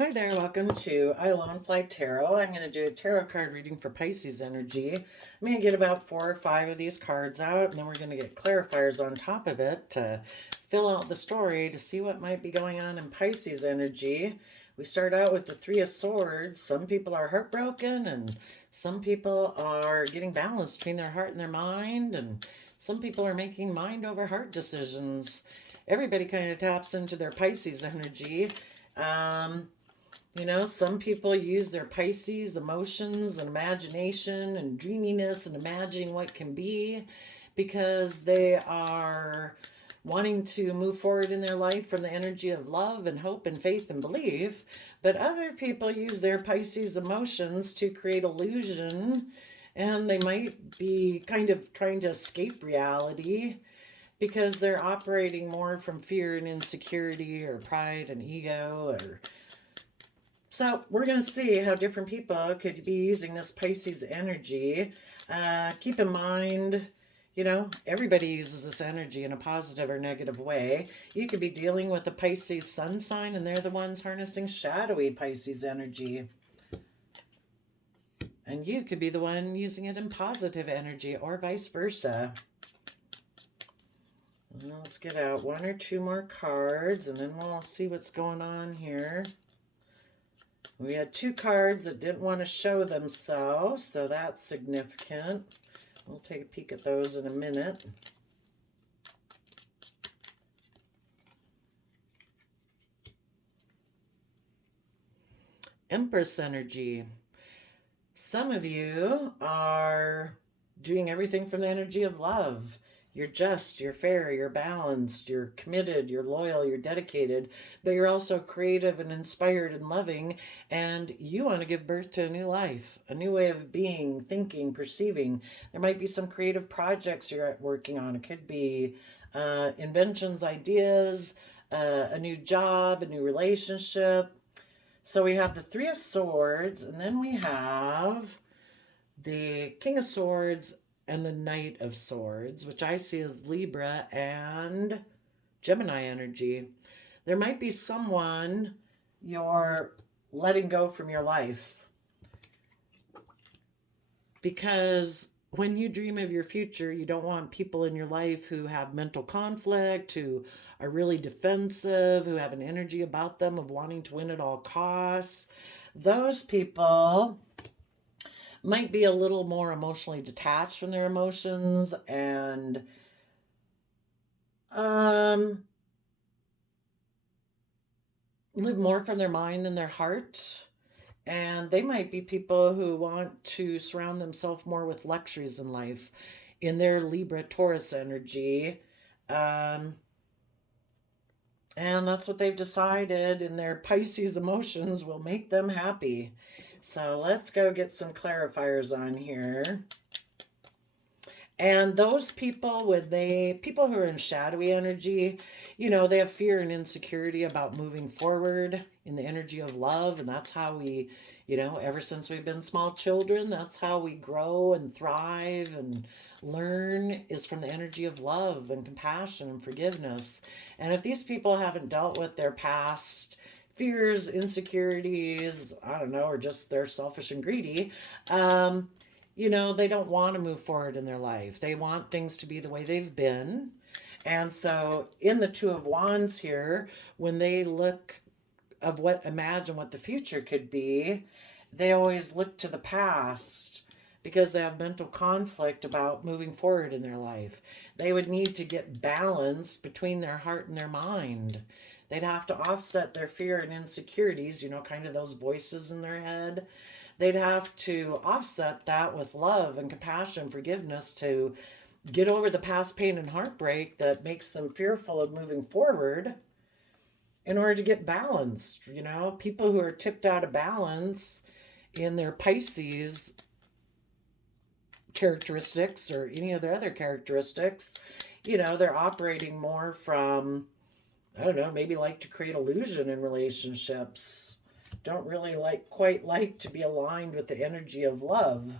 Hi there, welcome to I Alone Fly Tarot. I'm going to do a tarot card reading for Pisces energy. I'm going to get about 4 or 5 of these cards out, and then we're going to get clarifiers on top of it to fill out the story to see what might be going on in Pisces energy. We start out with the Three of Swords. Some people are heartbroken, and some people are getting balanced between their heart and their mind, and some people are making mind over heart decisions. Everybody kind of taps into their Pisces energy. Some people use their Pisces emotions and imagination and dreaminess and imagining what can be because they are wanting to move forward in their life from the energy of love and hope and faith and belief. But other people use their Pisces emotions to create illusion, and they might be kind of trying to escape reality because they're operating more from fear and insecurity or pride and ego. So we're going to see how different people could be using this Pisces energy. Keep in mind, everybody uses this energy in a positive or negative way. You could be dealing with a Pisces sun sign, and they're the ones harnessing shadowy Pisces energy. And you could be the one using it in positive energy, or vice versa. Let's get out 1 or 2 more cards, and then we'll see what's going on here. We had 2 cards that didn't want to show themselves, so that's significant. We'll take a peek at those in a minute. Empress energy. Some of you are doing everything from the energy of love. You're just, you're fair, you're balanced, you're committed, you're loyal, you're dedicated, but you're also creative and inspired and loving, and you want to give birth to a new life, a new way of being, thinking, perceiving. There might be some creative projects you're working on. It could be inventions, ideas, a new job, a new relationship. So we have the Three of Swords, and then we have the King of Swords and the Knight of Swords, which I see as Libra and Gemini energy. There might be someone you're letting go from your life, because when you dream of your future, you don't want people in your life who have mental conflict, who are really defensive, who have an energy about them of wanting to win at all costs. Those people might be a little more emotionally detached from their emotions and live more from their mind than their heart. And they might be people who want to surround themselves more with luxuries in life in their Libra Taurus energy. And that's what they've decided, and their Pisces emotions will make them happy. So let's go get some clarifiers on here. And those people, people who are in shadowy energy, they have fear and insecurity about moving forward in the energy of love. And that's how we, ever since we've been small children, that's how we grow and thrive and learn, is from the energy of love and compassion and forgiveness. And if these people haven't dealt with their past fears, insecurities, I don't know, or just they're selfish and greedy, they don't want to move forward in their life. They want things to be the way they've been. And so in the Two of Wands here, when they imagine what the future could be, they always look to the past because they have mental conflict about moving forward in their life. They would need to get balance between their heart and their mind. They'd have to offset their fear and insecurities, kind of those voices in their head. They'd have to offset that with love and compassion, forgiveness, to get over the past pain and heartbreak that makes them fearful of moving forward in order to get balanced. People who are tipped out of balance in their Pisces characteristics or any of their other characteristics, they're operating more from, I don't know, maybe like to create illusion in relationships. Don't really quite like to be aligned with the energy of love.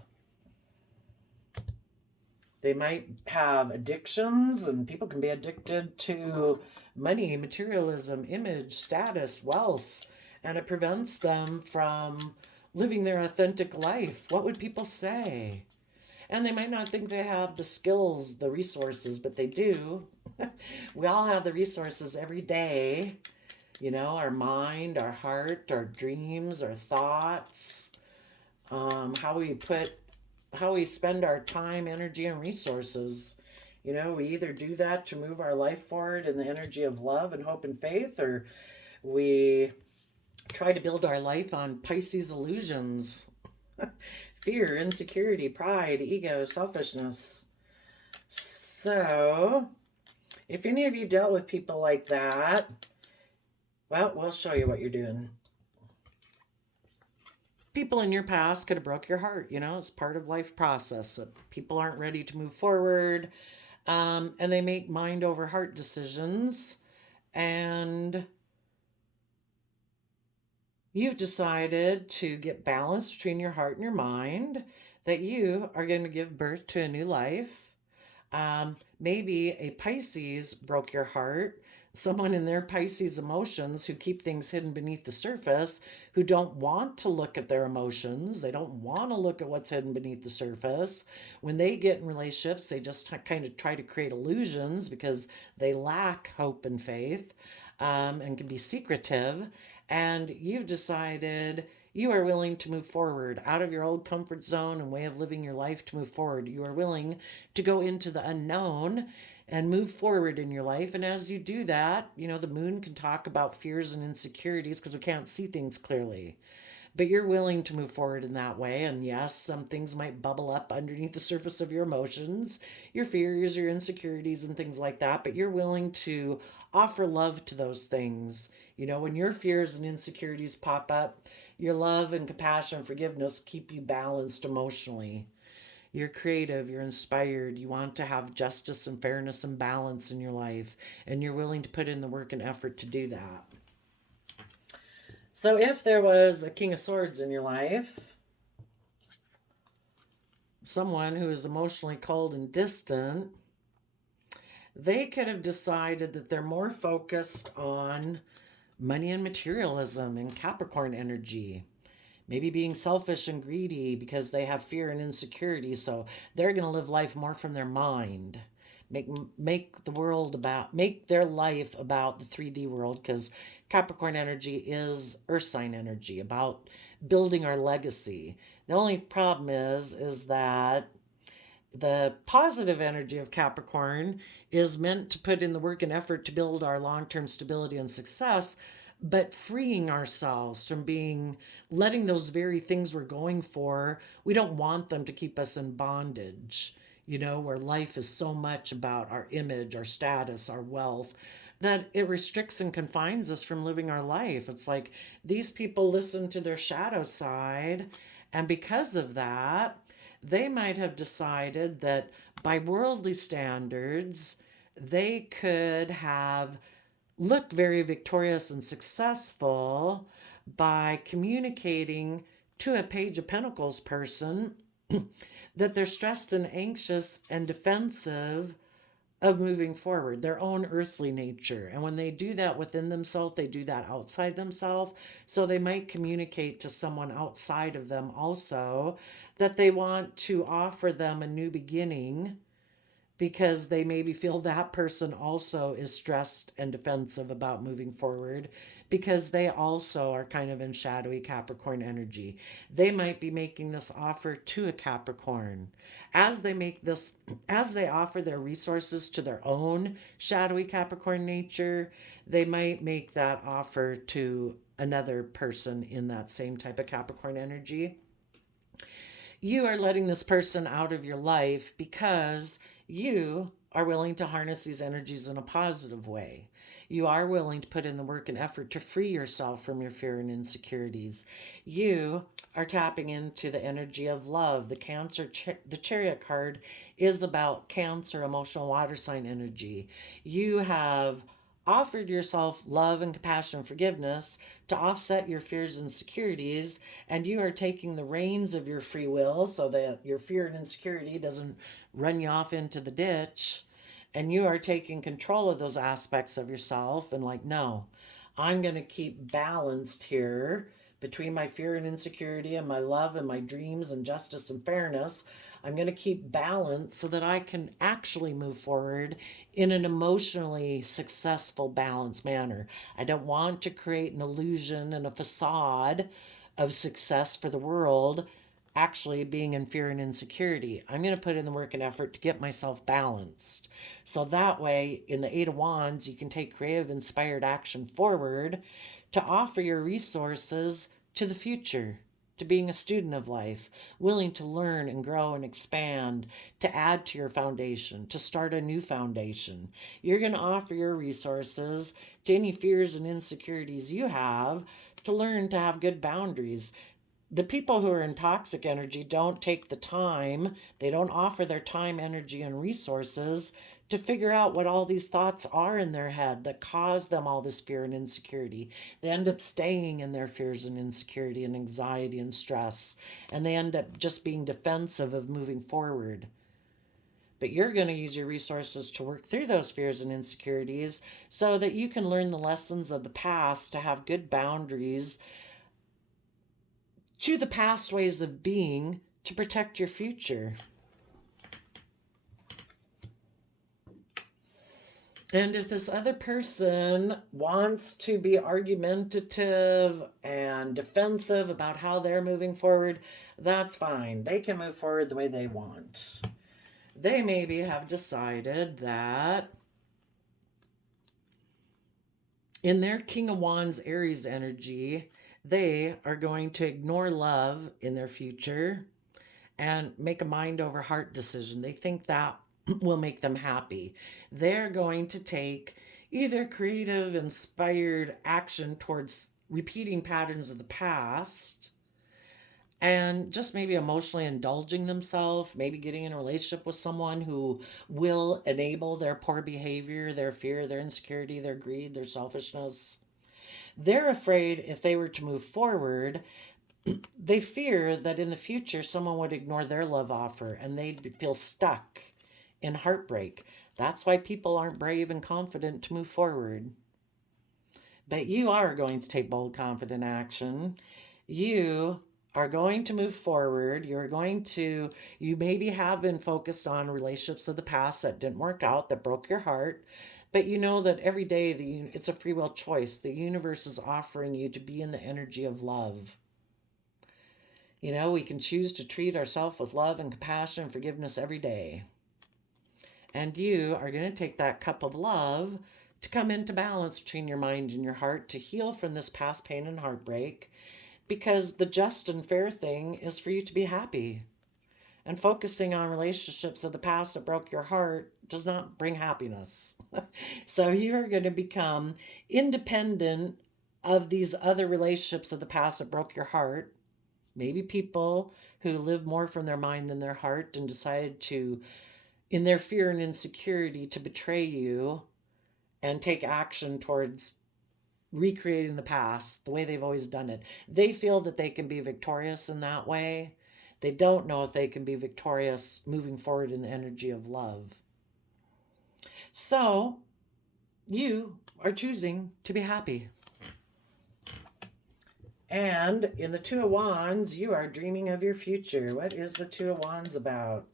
They might have addictions, and people can be addicted to money, materialism, image, status, wealth, and it prevents them from living their authentic life. What would people say? And they might not think they have the skills, the resources, but they do. We all have the resources every day. You know, our mind, our heart, our dreams, our thoughts, how we spend our time, energy, and resources. You know, we either do that to move our life forward in the energy of love and hope and faith, or we try to build our life on Pisces illusions. Fear, insecurity, pride, ego, selfishness. So, if any of you dealt with people like that, well, we'll show you what you're doing. People in your past could have broke your heart. You know, it's part of life process. People aren't ready to move forward, and they make mind over heart decisions, and you've decided to get balance between your heart and your mind, that you are going to give birth to a new life. Maybe a Pisces broke your heart, someone in their Pisces emotions who keep things hidden beneath the surface, who don't want to look at their emotions. They don't want to look at what's hidden beneath the surface. When they get in relationships, they just kind of try to create illusions because they lack hope and faith, and can be secretive. And you've decided you are willing to move forward out of your old comfort zone and way of living your life to move forward. You are willing to go into the unknown and move forward in your life. And as you do that, you know, the moon can talk about fears and insecurities because we can't see things clearly. But you're willing to move forward in that way. And yes, some things might bubble up underneath the surface of your emotions, your fears, your insecurities, and things like that. But you're willing to offer love to those things. You know, when your fears and insecurities pop up, your love and compassion and forgiveness keep you balanced emotionally. You're creative, you're inspired, you want to have justice and fairness and balance in your life, and you're willing to put in the work and effort to do that. So if there was a King of Swords in your life, someone who is emotionally cold and distant, they could have decided that they're more focused on money and materialism and Capricorn energy. Maybe being selfish and greedy because they have fear and insecurity, so they're going to live life more from their mind. Make their life about the 3D world, because Capricorn energy is earth sign energy, about building our legacy. The only problem is that the positive energy of Capricorn is meant to put in the work and effort to build our long-term stability and success, but freeing ourselves from letting those very things we're going for, we don't want them to keep us in bondage, you know, where life is so much about our image, our status, our wealth, that it restricts and confines us from living our life. It's like these people listen to their shadow side, and because of that, they might have decided that by worldly standards, they could have look very victorious and successful by communicating to a Page of Pentacles person that they're stressed and anxious and defensive of moving forward, their own earthly nature. And when they do that within themselves, they do that outside themselves. So they might communicate to someone outside of them also that they want to offer them a new beginning, because they maybe feel that person also is stressed and defensive about moving forward, because they also are kind of in shadowy Capricorn energy. They might be making this offer to a Capricorn. As they offer their resources to their own shadowy Capricorn nature, they might make that offer to another person in that same type of Capricorn energy. You are letting this person out of your life because you are willing to harness these energies in a positive way. You are willing to put in the work and effort to free yourself from your fear and insecurities. You are tapping into the energy of love. The Chariot card is about Cancer, emotional water sign energy. You have offered yourself love and compassion and forgiveness to offset your fears and insecurities, and you are taking the reins of your free will so that your fear and insecurity doesn't run you off into the ditch, and you are taking control of those aspects of yourself and like, no, I'm going to keep balanced here between my fear and insecurity and my love and my dreams and justice and fairness. I'm going to keep balance so that I can actually move forward in an emotionally successful, balanced manner. I don't want to create an illusion and a facade of success for the world actually being in fear and insecurity. I'm going to put in the work and effort to get myself balanced. So that way, in the Eight of Wands, you can take creative, inspired action forward to offer your resources to the future, to being a student of life, willing to learn and grow and expand, to add to your foundation, to start a new foundation. You're going to offer your resources to any fears and insecurities you have to learn to have good boundaries. The people who are in toxic energy don't take the time, they don't offer their time, energy, and resources to figure out what all these thoughts are in their head that cause them all this fear and insecurity. They end up staying in their fears and insecurity and anxiety and stress, and they end up just being defensive of moving forward. But you're going to use your resources to work through those fears and insecurities so that you can learn the lessons of the past to have good boundaries to the past ways of being to protect your future. And if this other person wants to be argumentative and defensive about how they're moving forward, that's fine. They can move forward the way they want. They maybe have decided that in their King of Wands Aries energy, they are going to ignore love in their future and make a mind over heart decision. They think that will make them happy. They're going to take either creative, inspired action towards repeating patterns of the past and just maybe emotionally indulging themselves, maybe getting in a relationship with someone who will enable their poor behavior, their fear, their insecurity, their greed, their selfishness. They're afraid if they were to move forward, they fear that in the future someone would ignore their love offer and they'd feel stuck in heartbreak. That's why people aren't brave and confident to move forward. But you are going to take bold, confident action. You are going to move forward. You maybe have been focused on relationships of the past that didn't work out, that broke your heart. But you know that every day it's a free will choice. The universe is offering you to be in the energy of love. You know, we can choose to treat ourselves with love and compassion and forgiveness every day. And you are going to take that cup of love to come into balance between your mind and your heart to heal from this past pain and heartbreak, because the just and fair thing is for you to be happy. And focusing on relationships of the past that broke your heart does not bring happiness. So you're going to become independent of these other relationships of the past that broke your heart. Maybe people who live more from their mind than their heart and decided to, in their fear and insecurity, to betray you and take action towards recreating the past the way they've always done it. They feel that they can be victorious in that way. They don't know if they can be victorious moving forward in the energy of love. So you are choosing to be happy. And in the Two of Wands, you are dreaming of your future. What is the Two of Wands about?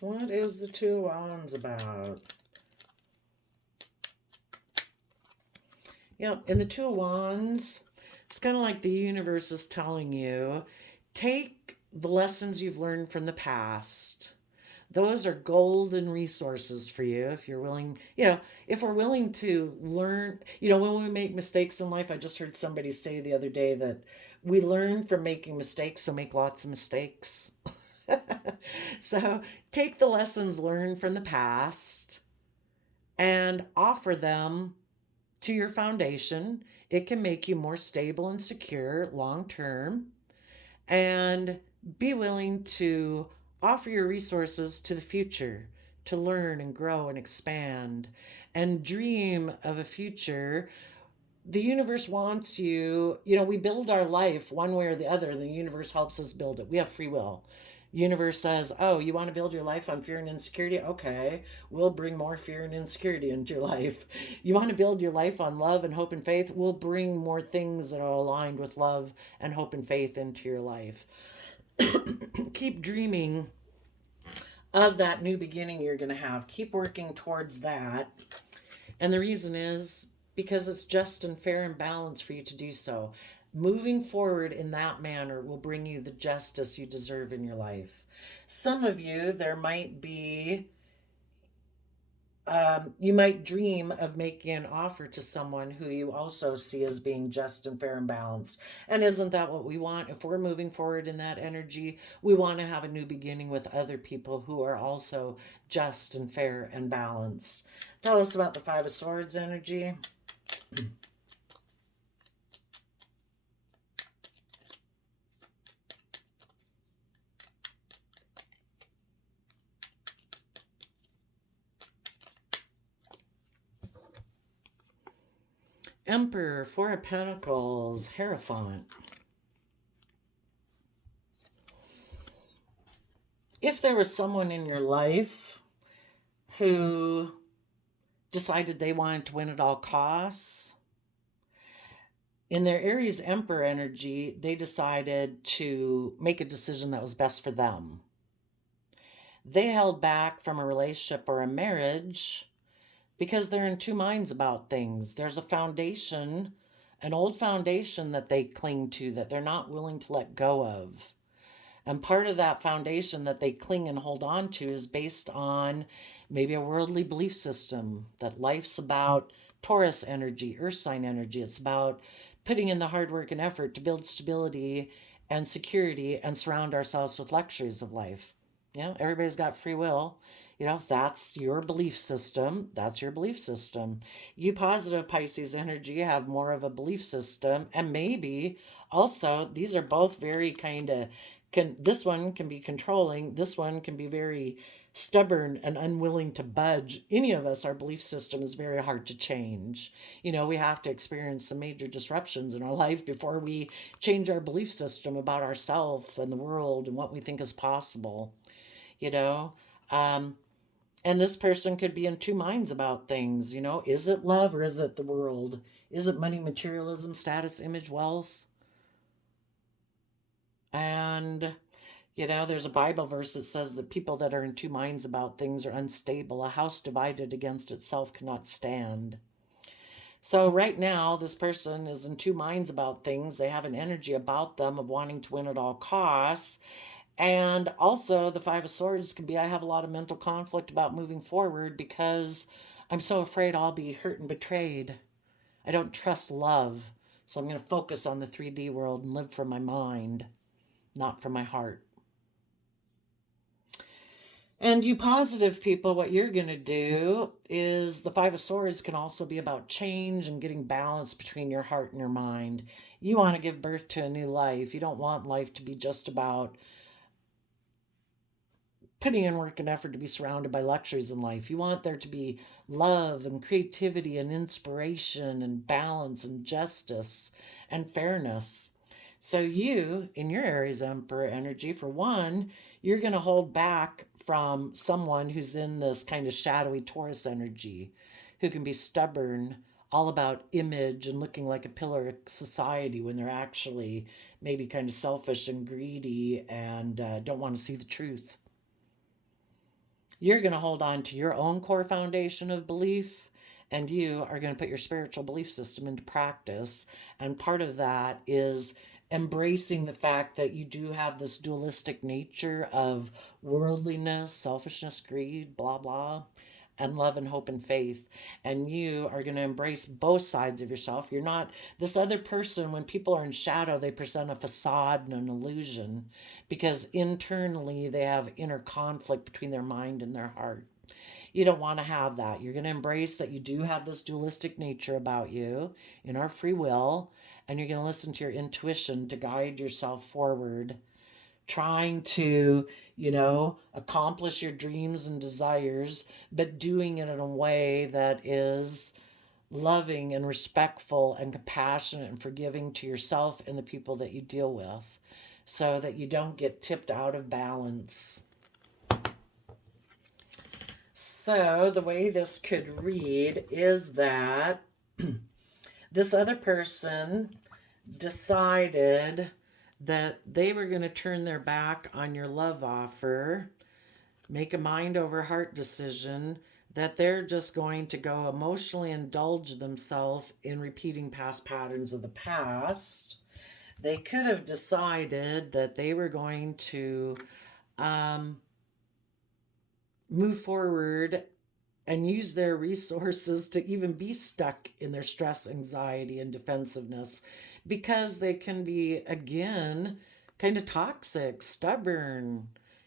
What is the Two of Wands about? Yeah, in the Two of Wands, it's kind of like the universe is telling you, take the lessons you've learned from the past. Those are golden resources for you if you're willing, if we're willing to learn, when we make mistakes in life. I just heard somebody say the other day that we learn from making mistakes, so make lots of mistakes. So take the lessons learned from the past and offer them to your foundation. It can make you more stable and secure long term. And be willing to offer your resources to the future to learn and grow and expand and dream of a future. The universe wants you, we build our life one way or the other, and the universe helps us build it. We have free will. Universe says, oh, you want to build your life on fear and insecurity? Okay, we'll bring more fear and insecurity into your life. You want to build your life on love and hope and faith? We'll bring more things that are aligned with love and hope and faith into your life. Keep dreaming of that new beginning you're going to have. Keep working towards that. And the reason is because it's just and fair and balanced for you to do so. Moving forward in that manner will bring you the justice you deserve in your life. Some of you, there might be, you might dream of making an offer to someone who you also see as being just and fair and balanced. And isn't that what we want? If we're moving forward in that energy, we want to have a new beginning with other people who are also just and fair and balanced. Tell us about the Five of Swords energy. Emperor, Four of Pentacles, Hierophant. If there was someone in your life who decided they wanted to win at all costs, in their Aries Emperor energy, they decided to make a decision that was best for them. They held back from a relationship or a marriage because they're in two minds about things. There's a foundation, an old foundation that they cling to that they're not willing to let go of. And part of that foundation that they cling and hold on to is based on maybe a worldly belief system that life's about Taurus energy, earth sign energy. It's about putting in the hard work and effort to build stability and security and surround ourselves with luxuries of life. Everybody's got free will. If that's your belief system, that's your belief system. You positive Pisces energy have more of a belief system. And maybe also, these are both very kind of, this one can be controlling. This one can be very stubborn and unwilling to budge. Any of us, our belief system is very hard to change. We have to experience some major disruptions in our life before we change our belief system about ourselves and the world and what we think is possible. And this person could be in two minds about things. Is it love or is it the world? Is it money, materialism, status, image, wealth? And there's a Bible verse that says that people that are in two minds about things are unstable. A house divided against itself cannot stand. So right now, this person is in two minds about things. They have an energy about them of wanting to win at all costs. And also the Five of Swords can be, I have a lot of mental conflict about moving forward because I'm so afraid I'll be hurt and betrayed. I don't trust love. So I'm going to focus on the 3D world and live from my mind, not from my heart. And you positive people, what you're going to do is the Five of Swords can also be about change and getting balance between your heart and your mind. You want to give birth to a new life. You don't want life to be just about putting in work and effort to be surrounded by luxuries in life. You want there to be love and creativity and inspiration and balance and justice and fairness. So you, in your Aries Emperor energy, for one, you're going to hold back from someone who's in this kind of shadowy Taurus energy, who can be stubborn, all about image and looking like a pillar of society when they're actually maybe kind of selfish and greedy and don't want to see the truth. You're going to hold on to your own core foundation of belief, and you are going to put your spiritual belief system into practice. And part of that is embracing the fact that you do have this dualistic nature of worldliness, selfishness, greed, blah, blah, and love and hope and faith. And you are going to embrace both sides of yourself. You're not this other person. When people are in shadow, they present a facade and an illusion because internally they have inner conflict between their mind and their heart. You don't want to have that. You're going to embrace that you do have this dualistic nature about you in our free will, and you're going to listen to your intuition to guide yourself forward, trying to, accomplish your dreams and desires, but doing it in a way that is loving and respectful and compassionate and forgiving to yourself and the people that you deal with, so that you don't get tipped out of balance. So the way this could read is that this other person decided that they were going to turn their back on your love offer, make a mind over heart decision, that they're just going to go emotionally indulge themselves in repeating past patterns of the past. They could have decided that they were going to move forward and use their resources to even be stuck in their stress, anxiety, and defensiveness, because they can be, again, kind of toxic, stubborn,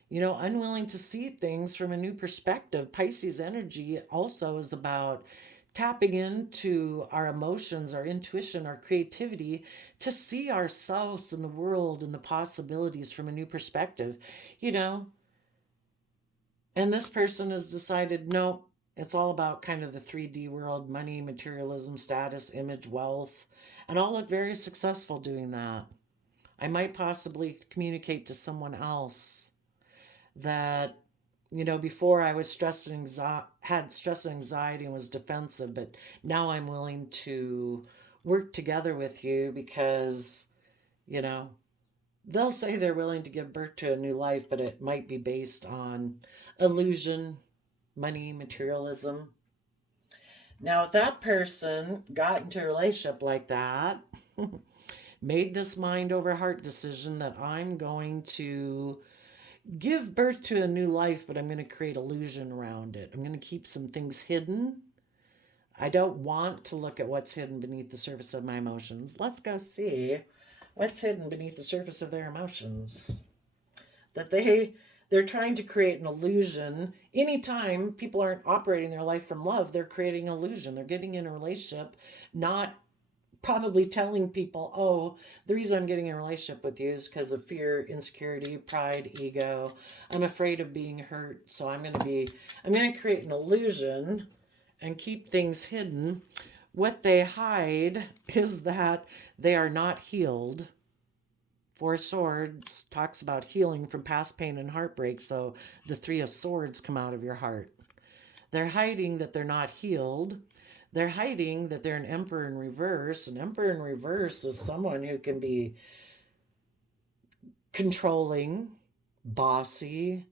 unwilling to see things from a new perspective. Pisces energy also is about tapping into our emotions, our intuition, our creativity, to see ourselves in the world and the possibilities from a new perspective, And this person has decided, no, it's all about kind of the 3D world, money, materialism, status, image, wealth, and I'll look very successful doing that. I might possibly communicate to someone else that, before I was stressed and had stress and anxiety and was defensive, but now I'm willing to work together with you because, they'll say they're willing to give birth to a new life, but it might be based on illusion, money, materialism. Now, if that person got into a relationship like that, made this mind over heart decision that I'm going to give birth to a new life, but I'm going to create illusion around it. I'm going to keep some things hidden. I don't want to look at what's hidden beneath the surface of my emotions. Let's go see what's hidden beneath the surface of their emotions. That they're trying to create an illusion. Anytime people aren't operating their life from love, they're creating illusion. They're getting in a relationship, not probably telling people, oh, the reason I'm getting in a relationship with you is because of fear, insecurity, pride, ego. I'm afraid of being hurt, so I'm going to create an illusion and keep things hidden. What they hide is that they are not healed. Four of Swords talks about healing from past pain and heartbreak, so the Three of Swords come out of your heart. They're hiding that they're not healed. They're hiding that they're an Emperor in reverse. An Emperor in reverse is someone who can be controlling, bossy,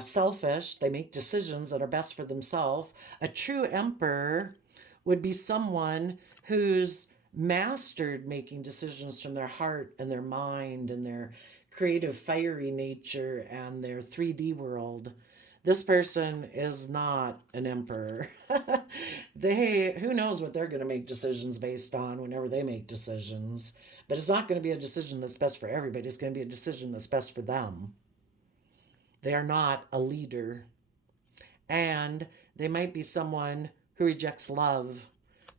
selfish. They make decisions that are best for themselves. A true Emperor would be someone who's mastered making decisions from their heart and their mind and their creative, fiery nature and their 3D world. This person is not an emperor. Who knows what they're going to make decisions based on whenever they make decisions. But it's not going to be a decision that's best for everybody. It's going to be a decision that's best for them. They are not a leader. And they might be someone who rejects love.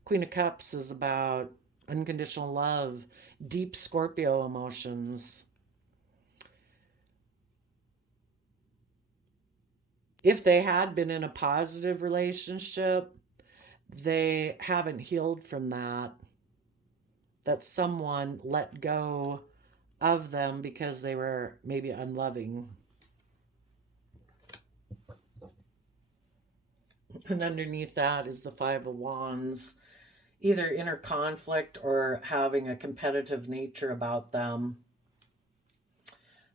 Queen of Cups is about unconditional love, deep Scorpio emotions. If they had been in a positive relationship, they haven't healed from that. That someone let go of them because they were maybe unloving. And underneath that is the Five of Wands. Either inner conflict or having a competitive nature about them.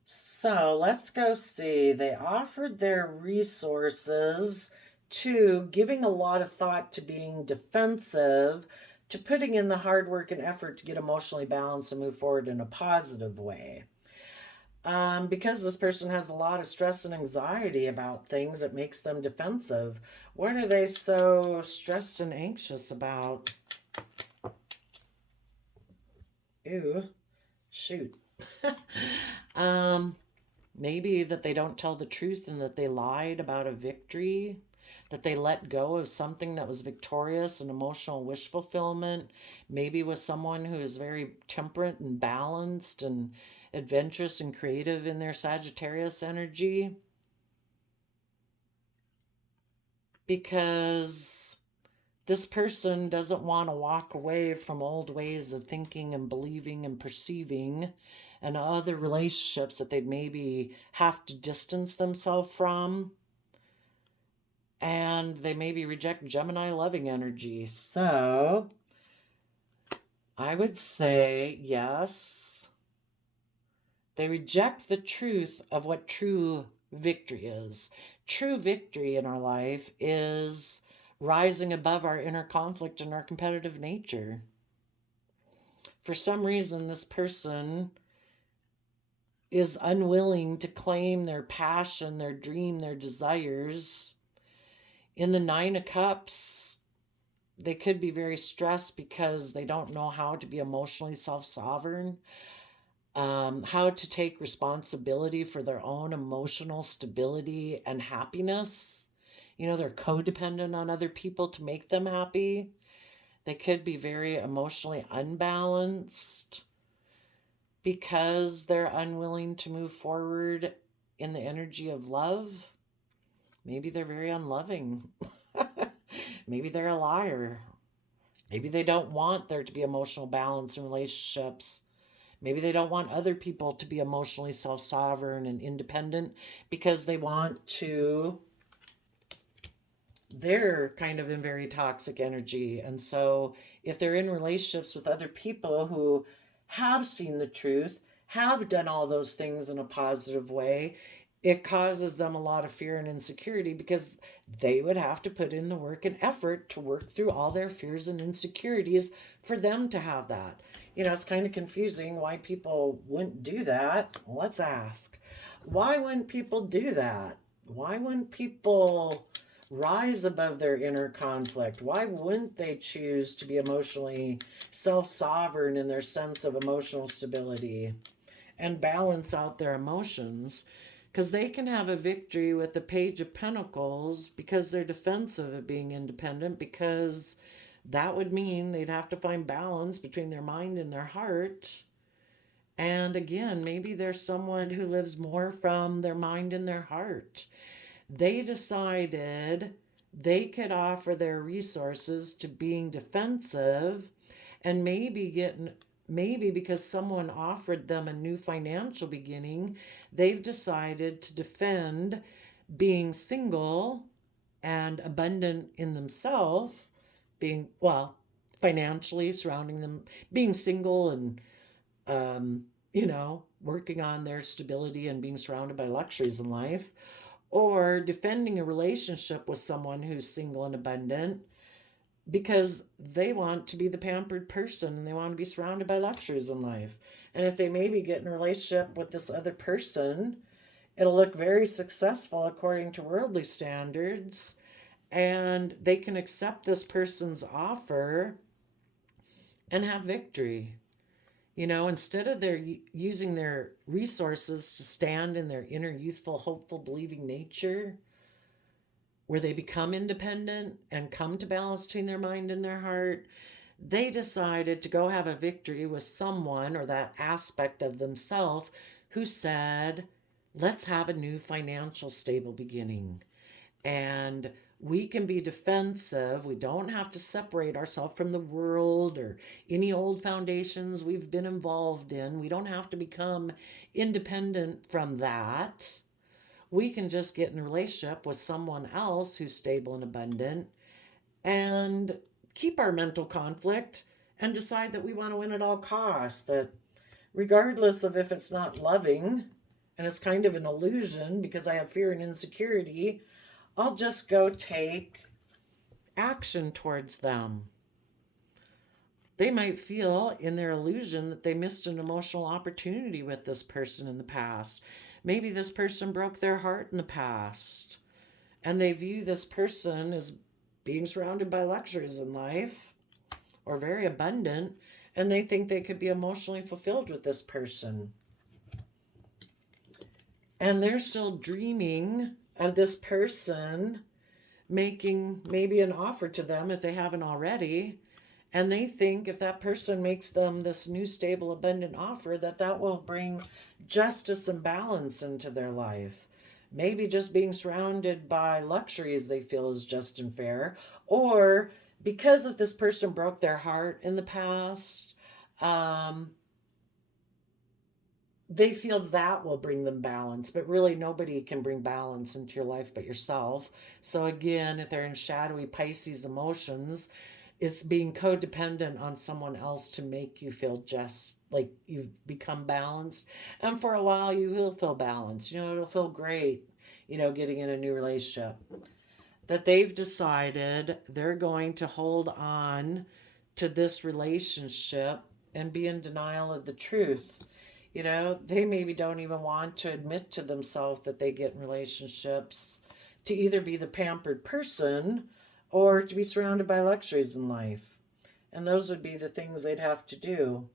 So let's go see. They offered their resources to giving a lot of thought to being defensive, to putting in the hard work and effort to get emotionally balanced and move forward in a positive way. Because this person has a lot of stress and anxiety about things, it makes them defensive. What are they so stressed and anxious about? Ooh, shoot. Maybe that they don't tell the truth and that they lied about a victory. that they let go of something that was victorious and emotional wish fulfillment, maybe with someone who is very temperate and balanced and adventurous and creative in their Sagittarius energy. Because this person doesn't want to walk away from old ways of thinking and believing and perceiving and other relationships that they'd maybe have to distance themselves from. And they maybe reject Gemini loving energy. So I would say yes. They reject the truth of what true victory is. True victory in our life is rising above our inner conflict and our competitive nature. For some reason, this person is unwilling to claim their passion, their dream, their desires. In the Nine of Cups, they could be very stressed because they don't know how to be emotionally self-sovereign, how to take responsibility for their own emotional stability and happiness. You know, they're codependent on other people to make them happy. They could be very emotionally unbalanced because they're unwilling to move forward in the energy of love. Maybe they're very unloving. Maybe they're a liar. Maybe they don't want there to be emotional balance in relationships. Maybe they don't want other people to be emotionally self-sovereign and independent because they want to. They're kind of in very toxic energy. And so if they're in relationships with other people who have seen the truth, have done all those things in a positive way, it causes them a lot of fear and insecurity because they would have to put in the work and effort to work through all their fears and insecurities for them to have that. You know, it's kind of confusing why people wouldn't do that. Let's ask. Why wouldn't people do that? Why wouldn't people rise above their inner conflict? Why wouldn't they choose to be emotionally self-sovereign in their sense of emotional stability and balance out their emotions? Because they can have a victory with the Page of Pentacles because they're defensive of being independent, because that would mean they'd have to find balance between their mind and their heart. And again, maybe there's someone who lives more from their mind and their heart. They decided they could offer their resources to being defensive, and maybe because someone offered them a new financial beginning, they've decided to defend being single and abundant in themselves, being, well, financially surrounding them, being single and, working on their stability and being surrounded by luxuries in life, or defending a relationship with someone who's single and abundant because they want to be the pampered person and they want to be surrounded by luxuries in life. And if they maybe get in a relationship with this other person, it'll look very successful according to worldly standards, and they can accept this person's offer and have victory. You know, instead of their using their resources to stand in their inner youthful, hopeful, believing nature, where they become independent and come to balance between their mind and their heart, they decided to go have a victory with someone or that aspect of themselves who said, let's have a new financial stable beginning. And we can be defensive. We don't have to separate ourselves from the world or any old foundations we've been involved in. We don't have to become independent from that. We can just get in a relationship with someone else who's stable and abundant and keep our mental conflict and decide that we want to win at all costs, that regardless of if it's not loving and it's kind of an illusion because I have fear and insecurity, I'll just go take action towards them. They might feel in their illusion that they missed an emotional opportunity with this person in the past. Maybe this person broke their heart in the past, and they view this person as being surrounded by luxuries in life or very abundant, and they think they could be emotionally fulfilled with this person. And they're still dreaming of this person making maybe an offer to them if they haven't already. And they think if that person makes them this new, stable, abundant offer, that that will bring justice and balance into their life. Maybe just being surrounded by luxuries they feel is just and fair. Or because if this person broke their heart in the past, they feel that will bring them balance, but really nobody can bring balance into your life but yourself. So again, if they're in shadowy Pisces emotions, it's being codependent on someone else to make you feel just like you've become balanced. And for a while, you will feel balanced. It'll feel great, getting in a new relationship. That they've decided they're going to hold on to this relationship and be in denial of the truth. They maybe don't even want to admit to themselves that they get in relationships to either be the pampered person or to be surrounded by luxuries in life. And those would be the things they'd have to do.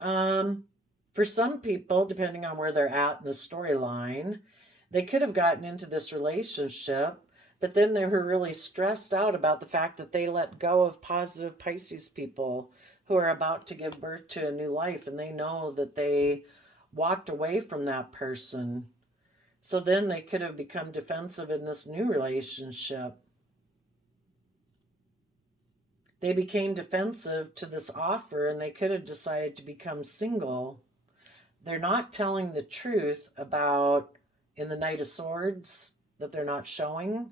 For some people, depending on where they're at in the storyline, they could have gotten into this relationship, but then they were really stressed out about the fact that they let go of positive Pisces people who are about to give birth to a new life, and they know that they walked away from that person. So then they could have become defensive in this new relationship. They became defensive to this offer, and they could have decided to become single. They're not telling the truth about, in the Knight of Swords, that they're not showing.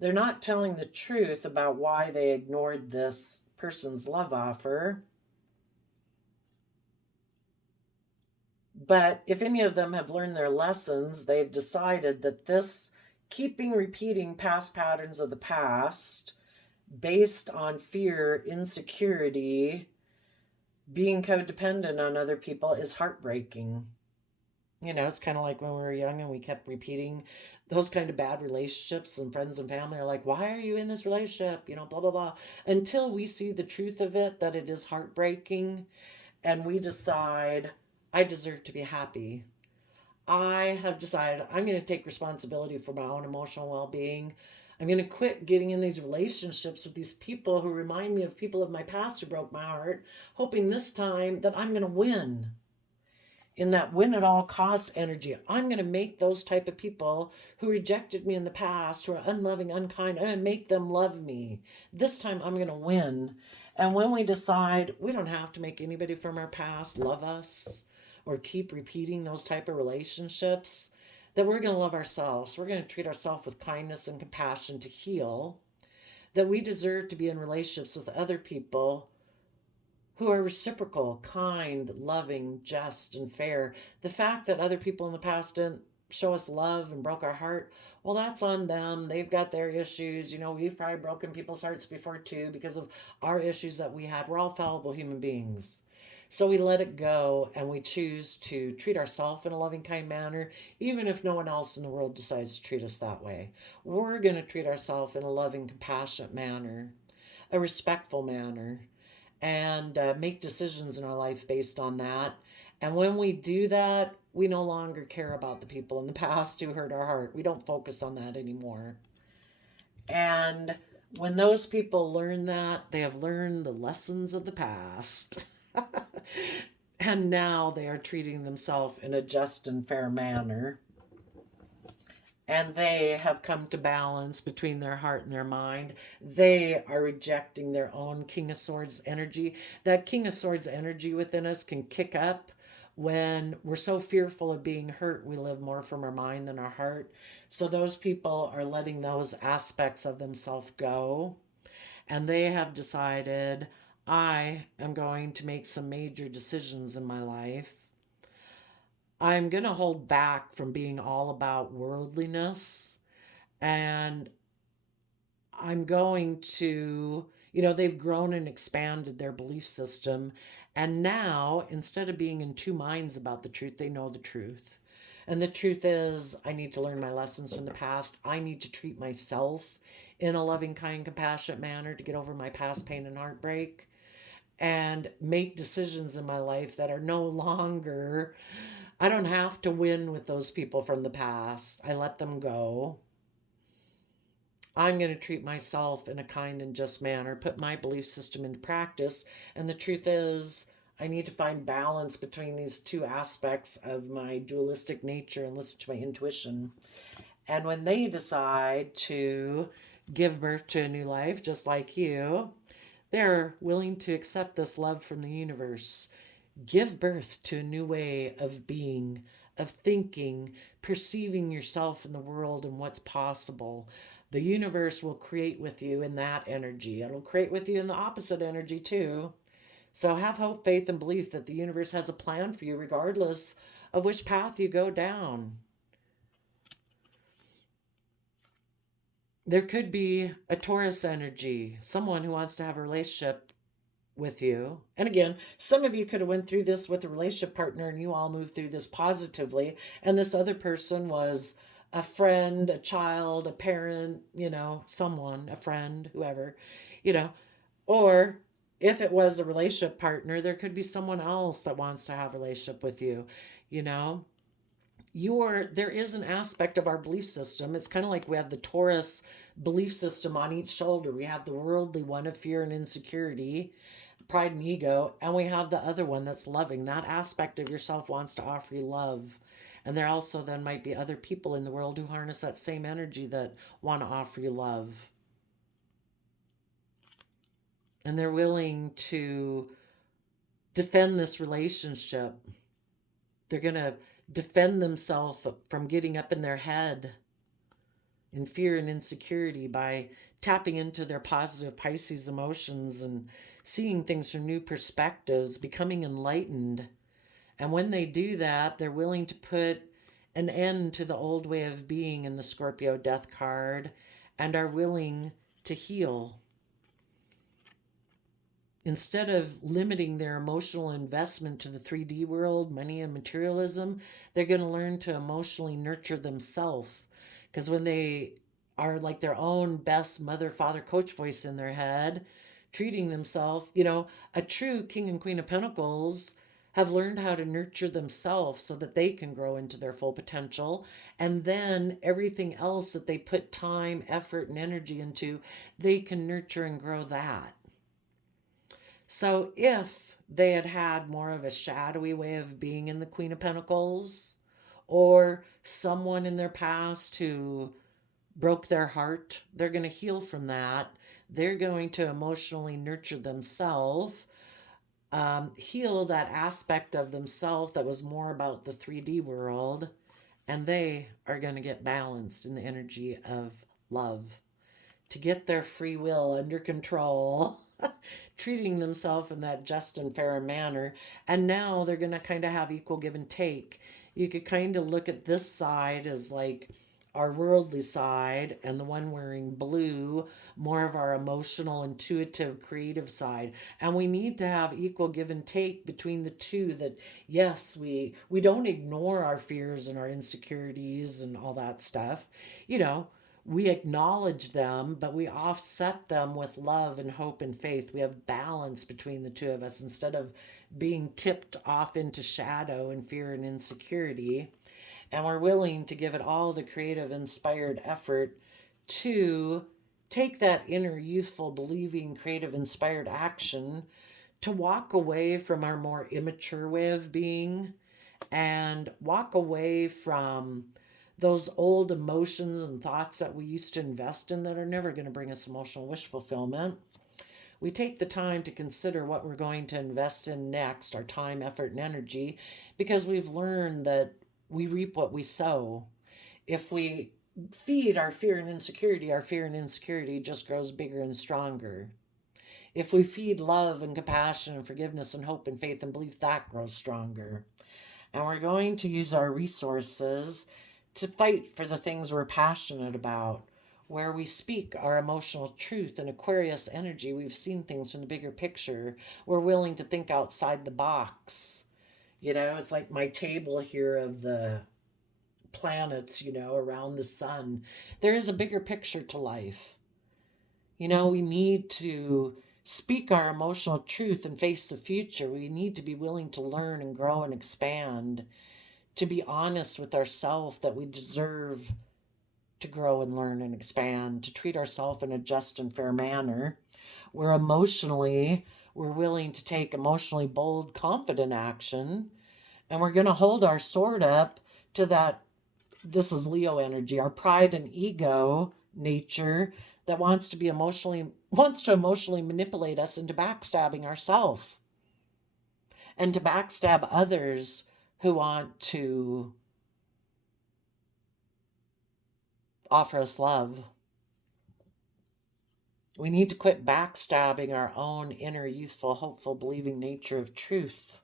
They're not telling the truth about why they ignored this person's love offer. But if any of them have learned their lessons, they've decided that this keeping repeating past patterns of the past based on fear, insecurity, being codependent on other people is heartbreaking. It's kind of like when we were young and we kept repeating those kind of bad relationships, and friends and family are like, why are you in this relationship? Blah, blah, blah. Until we see the truth of it, that it is heartbreaking, and we decide, I deserve to be happy. I have decided I'm going to take responsibility for my own emotional well-being. I'm going to quit getting in these relationships with these people who remind me of people of my past who broke my heart, hoping this time that I'm going to win. In that win at all costs energy, I'm going to make those type of people who rejected me in the past, who are unloving, unkind, I'm going to make them love me. This time I'm going to win. And when we decide we don't have to make anybody from our past love us or keep repeating those type of relationships, that we're going to love ourselves. We're going to treat ourselves with kindness and compassion to heal. That we deserve to be in relationships with other people who are reciprocal, kind, loving, just, and fair. The fact that other people in the past didn't show us love and broke our heart, well, that's on them. They've got their issues. We've probably broken people's hearts before too because of our issues that we had. We're all fallible human beings. So we let it go and we choose to treat ourselves in a loving, kind manner, even if no one else in the world decides to treat us that way. We're going to treat ourselves in a loving, compassionate manner, a respectful manner, and make decisions in our life based on that. And when we do that, we no longer care about the people in the past who hurt our heart. We don't focus on that anymore. And when those people learn that, they have learned the lessons of the past. And now they are treating themselves in a just and fair manner. And they have come to balance between their heart and their mind. They are rejecting their own King of Swords energy. That King of Swords energy within us can kick up when we're so fearful of being hurt. We live more from our mind than our heart. So those people are letting those aspects of themselves go. And they have decided, I am going to make some major decisions in my life. I'm going to hold back from being all about worldliness, and I'm going to, they've grown and expanded their belief system. And now, instead of being in two minds about the truth, they know the truth. And the truth is, I need to learn my lessons from the past. I need to treat myself in a loving, kind, compassionate manner to get over my past pain and heartbreak and make decisions in my life that are no longer, I don't have to win with those people from the past. I let them go. I'm going to treat myself in a kind and just manner, put my belief system into practice. And the truth is, I need to find balance between these two aspects of my dualistic nature and listen to my intuition. And when they decide to give birth to a new life, just like you, they're willing to accept this love from the universe, give birth to a new way of being, of thinking, perceiving yourself in the world and what's possible. The universe will create with you in that energy. It'll create with you in the opposite energy too. So have hope, faith, and belief that the universe has a plan for you regardless of which path you go down. There could be a Taurus energy, someone who wants to have a relationship with you. And again, some of you could have went through this with a relationship partner and you all moved through this positively. And this other person was a friend, a child, a parent, someone, a friend, whoever, you know. Or if it was a relationship partner, there could be someone else that wants to have a relationship with you, you know. There is an aspect of our belief system. It's kind of like we have the Taurus belief system on each shoulder. We have the worldly one of fear and insecurity, pride and ego, and we have the other one that's loving. That aspect of yourself wants to offer you love. And there also then might be other people in the world who harness that same energy that want to offer you love. And they're willing to defend this relationship. They're going to defend themselves from getting up in their head in fear and insecurity by tapping into their positive Pisces emotions and seeing things from new perspectives, becoming enlightened. And when they do that, they're willing to put an end to the old way of being in the Scorpio death card and are willing to heal. Instead of limiting their emotional investment to the 3D world, money and materialism, they're going to learn to emotionally nurture themselves. Because when they are like their own best mother, father, coach voice in their head, treating themselves, a true King and Queen of Pentacles have learned how to nurture themselves so that they can grow into their full potential. And then everything else that they put time, effort, and energy into, they can nurture and grow that. So if they had had more of a shadowy way of being in the Queen of Pentacles, or someone in their past who broke their heart, they're going to heal from that. They're going to emotionally nurture themselves, heal that aspect of themselves that was more about the 3D world, and they are going to get balanced in the energy of love to get their free will under control. Treating themselves in that just and fair manner. And now they're going to kind of have equal give and take. You could kind of look at this side as like our worldly side, and the one wearing blue, more of our emotional, intuitive, creative side. And we need to have equal give and take between the two, that yes, we don't ignore our fears and our insecurities and all that stuff. We acknowledge them, but we offset them with love and hope and faith. We have balance between the two of us instead of being tipped off into shadow and fear and insecurity. And we're willing to give it all the creative, inspired effort to take that inner, youthful, believing, creative, inspired action to walk away from our more immature way of being and walk away from those old emotions and thoughts that we used to invest in that are never going to bring us emotional wish fulfillment. We take the time to consider what we're going to invest in next, our time, effort, and energy, because we've learned that we reap what we sow. If we feed our fear and insecurity just grows bigger and stronger. If we feed love and compassion and forgiveness and hope and faith and belief, that grows stronger. And we're going to use our resources to fight for the things we're passionate about, where we speak our emotional truth and Aquarius energy. We've seen things from the bigger picture. We're willing to think outside the box. It's like my table here of the planets, around the sun. There is a bigger picture to life. We need to speak our emotional truth and face the future. We need to be willing to learn and grow and expand, to be honest with ourselves that we deserve to grow and learn and expand, to treat ourselves in a just and fair manner. We're willing to take emotionally bold, confident action, and we're going to hold our sword up to that. This is Leo energy, our pride and ego nature that wants to emotionally manipulate us into backstabbing ourselves and to backstab others who want to offer us love. We need to quit backstabbing our own inner, youthful, hopeful, believing nature of truth.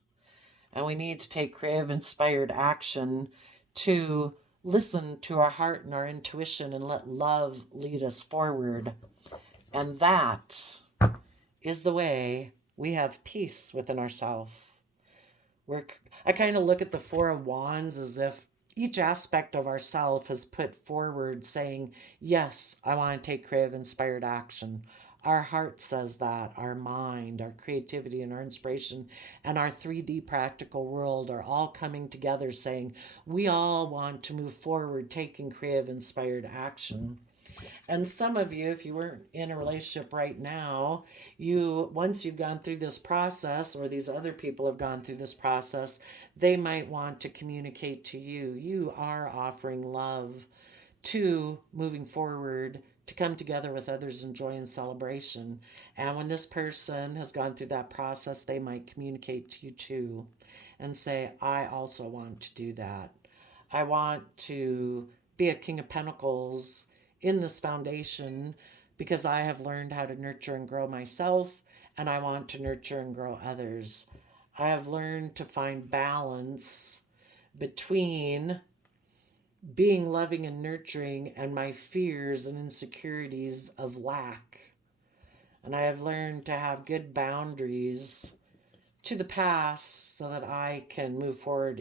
And we need to take creative, inspired action to listen to our heart and our intuition and let love lead us forward. And that is the way we have peace within ourselves. I kind of look at the Four of Wands as if each aspect of ourself has put forward saying, yes, I want to take creative, inspired action. Our heart says that, our mind, our creativity, and our inspiration, and our 3D practical world are all coming together saying, we all want to move forward taking creative, inspired action. And some of you, if you weren't in a relationship right now, once you've gone through this process, or these other people have gone through this process, they might want to communicate to you. You are offering love to moving forward, to come together with others in joy and celebration. And when this person has gone through that process, they might communicate to you too and say, I also want to do that. I want to be a King of Pentacles in this foundation because I have learned how to nurture and grow myself, and I want to nurture and grow others. I have learned to find balance between being loving and nurturing and my fears and insecurities of lack. And I have learned to have good boundaries to the past so that I can move forward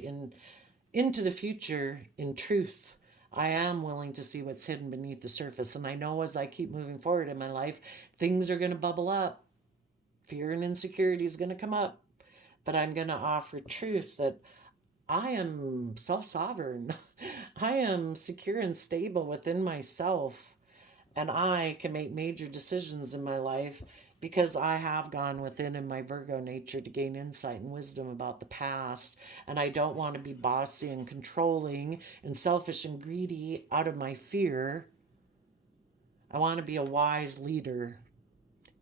into the future in truth. I am willing to see what's hidden beneath the surface. And I know as I keep moving forward in my life, things are going to bubble up. Fear and insecurity is going to come up. But I'm going to offer truth that I am self-sovereign. I am secure and stable within myself. And I can make major decisions in my life because I have gone within in my Virgo nature to gain insight and wisdom about the past. And I don't want to be bossy and controlling and selfish and greedy out of my fear. I want to be a wise leader.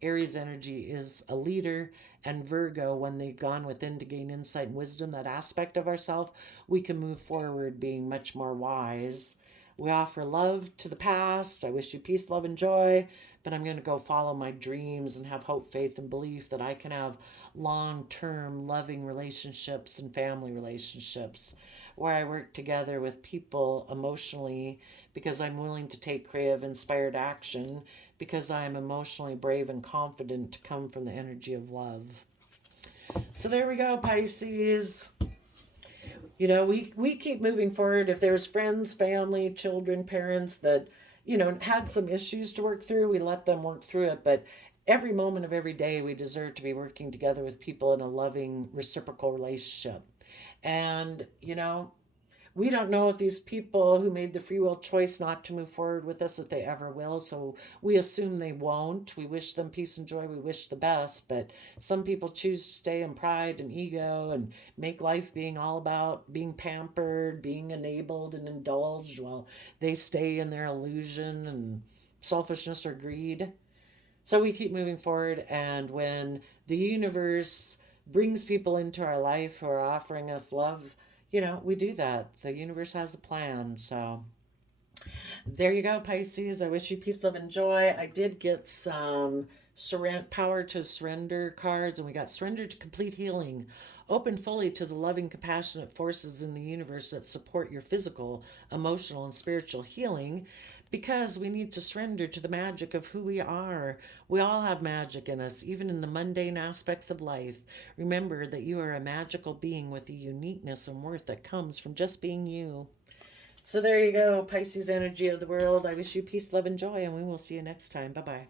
Aries energy is a leader, and Virgo, when they've gone within to gain insight and wisdom, that aspect of ourselves, we can move forward being much more wise. We offer love to the past. I wish you peace, love, and joy, but I'm going to go follow my dreams and have hope, faith, and belief that I can have long-term loving relationships and family relationships where I work together with people emotionally because I'm willing to take creative, inspired action because I am emotionally brave and confident to come from the energy of love. So there we go, Pisces. You know, we keep moving forward. If there's friends, family, children, parents that, had some issues to work through, we let them work through it. But every moment of every day, we deserve to be working together with people in a loving, reciprocal relationship. And, we don't know if these people who made the free will choice not to move forward with us, if they ever will. So we assume they won't. We wish them peace and joy. We wish the best. But some people choose to stay in pride and ego and make life being all about being pampered, being enabled and indulged while they stay in their illusion and selfishness or greed. So we keep moving forward. And when the universe brings people into our life who are offering us love, we do that. The universe has a plan. So there you go, Pisces. I wish you peace, love, and joy. I did get some power to surrender cards, and we got surrender to complete healing. Open fully to the loving, compassionate forces in the universe that support your physical, emotional, and spiritual healing, because we need to surrender to the magic of who we are. We all have magic in us, even in the mundane aspects of life. Remember that you are a magical being with a uniqueness and worth that comes from just being you. So there you go, Pisces energy of the world. I wish you peace, love, and joy, and we will see you next time. Bye-bye.